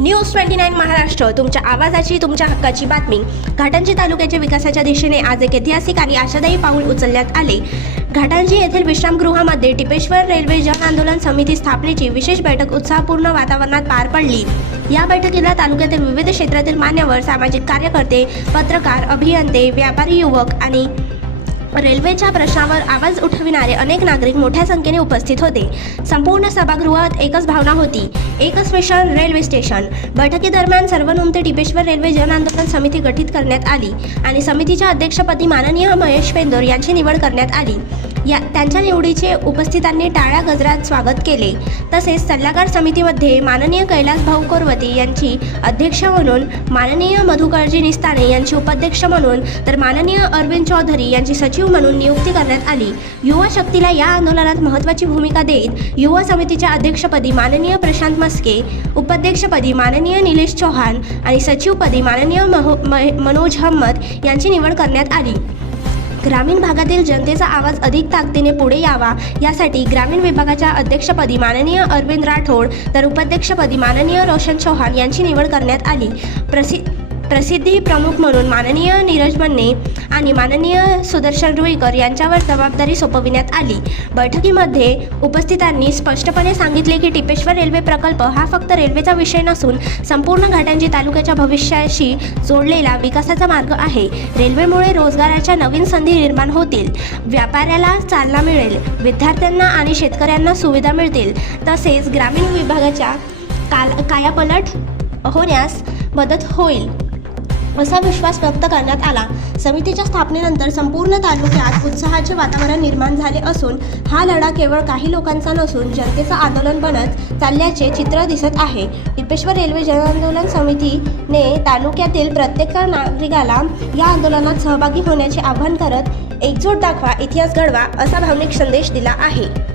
News 29 Maharashtra, तुमच्या आवाजाची, तुमच्या हक्काची बातमी। घाटंजी तालुक्याच्या विकासाच्या दिशेने आज एक ऐतिहासिक आणि आशादायी पाऊल उचलण्यात आले। घाटंजी येथील विश्रामगृहामध्ये टिपेश्वर रेल्वे जन आंदोलन समिती स्थापनेची विशेष बैठक उत्साहपूर्ण वातावरणात पार पडली। या बैठकीला तालुक्यातील विविध क्षेत्रातील मान्यवर, सामाजिक कार्यकर्ते, पत्रकार, अभियंते, व्यापारी, युवक आणि रेल्वेच्या प्रश्नावर आवाज उठविणारे अनेक नागरिक मोठ्या संख्येने उपस्थित होते। संपूर्ण सभागृहात एकच भावना होती, एकच मिशन, रेल्वे स्टेशन। बैठकीदरम्यान सर्वनुमते टिपेश्वर रेल्वे जन आंदोलन समिती गठीत करण्यात आली आणि समितीच्या अध्यक्षपदी माननीय महेश पेंदोर यांची निवड करण्यात आली। त्यांच्या निवडीचे उपस्थितांनी टाळ्या गजरात स्वागत केले। तसेच सल्लागार समितीमध्ये माननीय कैलास भाऊ कोरवती यांची अध्यक्ष म्हणून, माननीय मधुकरजी निस्ताने यांची उपाध्यक्ष म्हणून, तर माननीय अरविंद चौधरी यांची सचिव म्हणून नियुक्ती करण्यात आली। युवा शक्तीला या आंदोलनात महत्त्वाची भूमिका देत युवा समितीच्या अध्यक्षपदी माननीय प्रशांत मस्के, उपाध्यक्षपदी माननीय निलेश चौहान आणि सचिवपदी माननीय मनोज अहमद यांची निवड करण्यात आली। ग्रामीण भागातील जनतेचा आवाज अधिक ताकदीने पुढे यावा यासाठी ग्रामीण विभागाच्या अध्यक्षपदी माननीय अरविंद राठोड तर उपाध्यक्षपदी माननीय रोशन चौहान यांची निवड करण्यात आली। प्रसिद्धी प्रमुख म्हणून माननीय नीरज मन्ने आणि माननीय सुदर्शन रुईकर यांच्यावर जबाबदारी सोपविण्यात आली। बैठकीमध्ये उपस्थितांनी स्पष्टपणे सांगितले की टिपेश्वर रेल्वे प्रकल्प हा फक्त रेल्वेचा विषय नसून संपूर्ण घाटंजी तालुक्याच्या भविष्याशी जोडलेला विकासाचा मार्ग आहे। रेल्वेमुळे रोजगाराच्या नवीन संधी निर्माण होतील, व्यापाऱ्याला चालना मिळेल, विद्यार्थ्यांना आणि शेतकऱ्यांना सुविधा मिळतील, तसेच ग्रामीण विभागाच्या कायापालट होण्यास मदत होईल असा विश्वास व्यक्त करण्यात आला। समितीच्या स्थापनेनंतर संपूर्ण तालुक्यात उत्साहाचे वातावरण निर्माण झाले असून हा लढा केवळ काही लोकांचा नसून जनतेचं आंदोलन बनत चालल्याचे चित्र दिसत आहे। टिपेश्वर रेल्वे जनआंदोलन समितीने तालुक्यातील प्रत्येक नागरिकाला या आंदोलनात सहभागी होण्याचे आवाहन करत एकजूट दाखवा, इतिहास घडवा असा भावनिक संदेश दिला आहे।